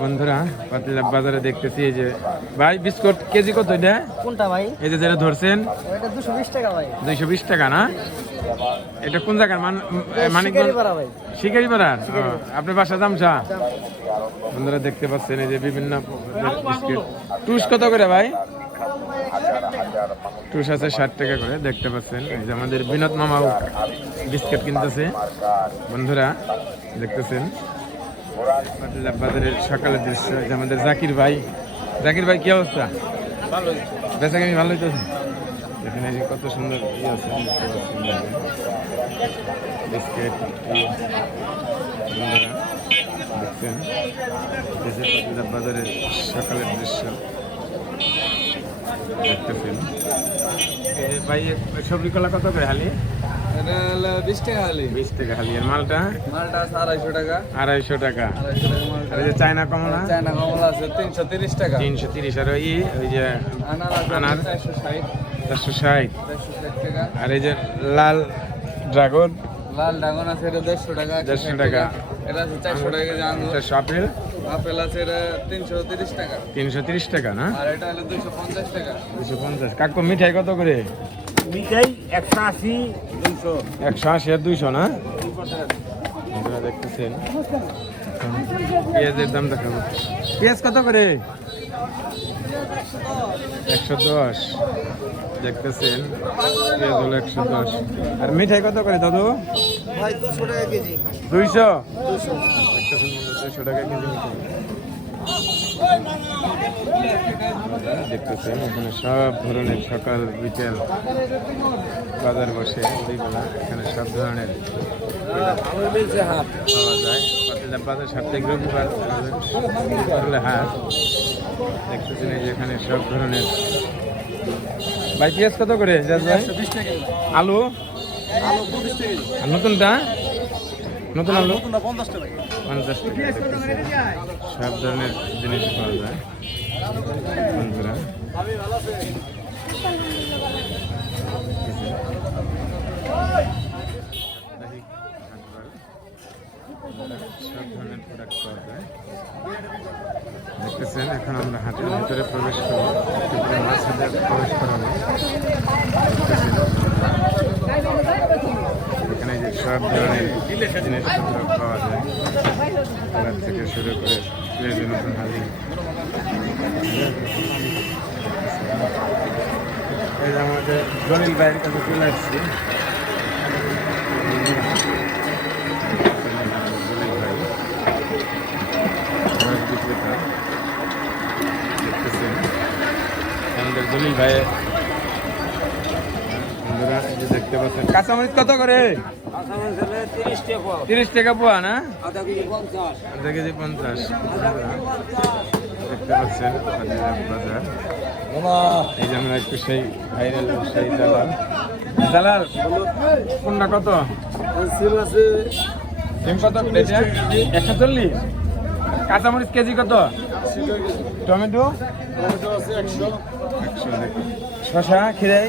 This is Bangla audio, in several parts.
বন্ধুরা পাতিলা বাজারে দেখতেছি এই যে ভাই বিস্কুট কেজি কত এটা? কোনটা ভাই? এই যে যেটা ধরছেন। এটা দুশো বিশ টাকা ভাই। দুইশো বিশ টাকা না? এটা কোন জায়গার? মান মানিক শিকারিপাড়া ভাই। শিকারি পাড়ার আপনার বাসা দামসা বন্ধুরা দেখতে পাচ্ছেন এই যে বিভিন্ন বিস্কিট। টুস কত করে ভাই? টুস আছে ষাট টাকা করে দেখতে পাচ্ছেন। এই যে আমাদের বিনোদ মামাও বিস্কিট কিনতেছে। বন্ধুরা দেখতেছেন। পাতিলা বাজারের সকালের দৃশ্য আমাদের জাকির ভাই। জাকির ভাই, কি অবস্থা? বেচা কিনি ভালো হইতেছে? এখানে যে কত সুন্দর ইয়ে আছে। বিস্কিট, ই। দেখছেন? দেশের পাতিলা বাজারের সকালের দৃশ্য। দেখতেছেন? ভাই, সবজি কলা কত করে হালি? এটা হলো টাকা হালি। বিশ টাকা হালি। আর মালটা? মালটা আছে আড়াইশো টাকা। আড়াইশো টাকা। আড়াইশো টাকা মালটা। আর এই যে চায়না কমলা? চায়না কমলা আছে তিনশো তিরিশ টাকা। তিনশো তিরিশ। আর ওই ওই যে আনার আনার? টাকা। আর এই যে লাল ড্রাগন? লাল ডাগন আছে এটা টাকা টাকা। এটা আছে টাকা আপেল? আপেল আছে এটা টাকা। তিনশো তিরিশ টাকা না? আর এটা হলো টাকা। কাকু মিঠাই কত করে? মিঠাই একশো আশি। দুইশো। একশো আশি আর দুইশো না? আপনারা দেখতেছেন। পেঁয়াজের দাম দেখাবো। পেঁয়াজ কত করে? একশো দশ। দেখতেছেন পেঁয়াজ হলো একশো দশ। আর মিঠাই কত করে দাদু? ভাই দুশো টাকা কেজি। দুইশো? দুশো দেখতেছেন টাকা কেজি মিঠাই। দেখতেছেন এখানে সব ধরনের সকাল বিকেল বাজার বসে দুইবেলা। এখানে সব ধরনের পাওয়া যায়। বাজার সাপ্তাহিক রবিবার। হলে হাট। দেখতেছেন এই এখানে সব ধরনের ভাই পেঁয়াজ কত করে? আলু? নতুনটা? নতুন আলু? পঞ্চাশ টাকা। সব ধরনের জিনিস পাওয়া যায়। বন্ধুরা। সব ধরনের প্রোডাক্ট পাওয়া যায়। দেখতেছেন এখন আমরা হাটের ভিতরে প্রবেশ করব। মাছ হাজার প্রবেশ করাবো দেখতেছেন এখানে যে সব ধরনের জিনিসপত্র পাওয়া যায়। কালার থেকে শুরু করে পেঁয়াজ নতুন হালি এই আমাদের জলিল ভাইয়ের কাছে চলে আসছি আমাদের বন্ধুরা এই যে দেখতে পাচ্ছেন। কাঁচামরিচ কত করে? তিরিশ টাকা। পোয়া না? আধা কেজি পঞ্চাশ। আধা কেজি পঞ্চাশ। দেখতে পাচ্ছেন বাজার। এই যে আমরা একটু সেই ভাইরাল সেই জালাল জালাল কোনটা কত? সিম আছে। সিম কত একশো চল্লিশ। কাঁচামরিচ কেজি কত? টমেটো? টমেটো আছে একশো। একশো শশা খিরাই?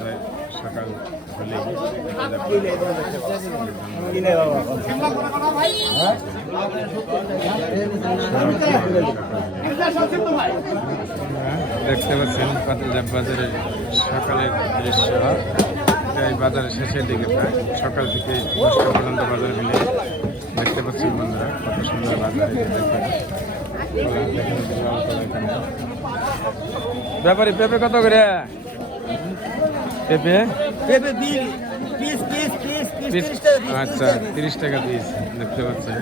যায় সকাল দেখতে পাচ্ছেন পাতিজাব বাজারের সকালের দৃশ্য। এই বাজারের শেষের দিকে প্রায় সকাল থেকে দশটা পর্যন্ত বাজার মিলে দেখতে পাচ্ছেন বন্ধুরা, কত সুন্দর বাজার। ব্যাপারে পেঁপে কত করে? পেঁপে? পেঁপে আচ্ছা তিরিশ টাকা পিস দেখতে পাচ্ছেন।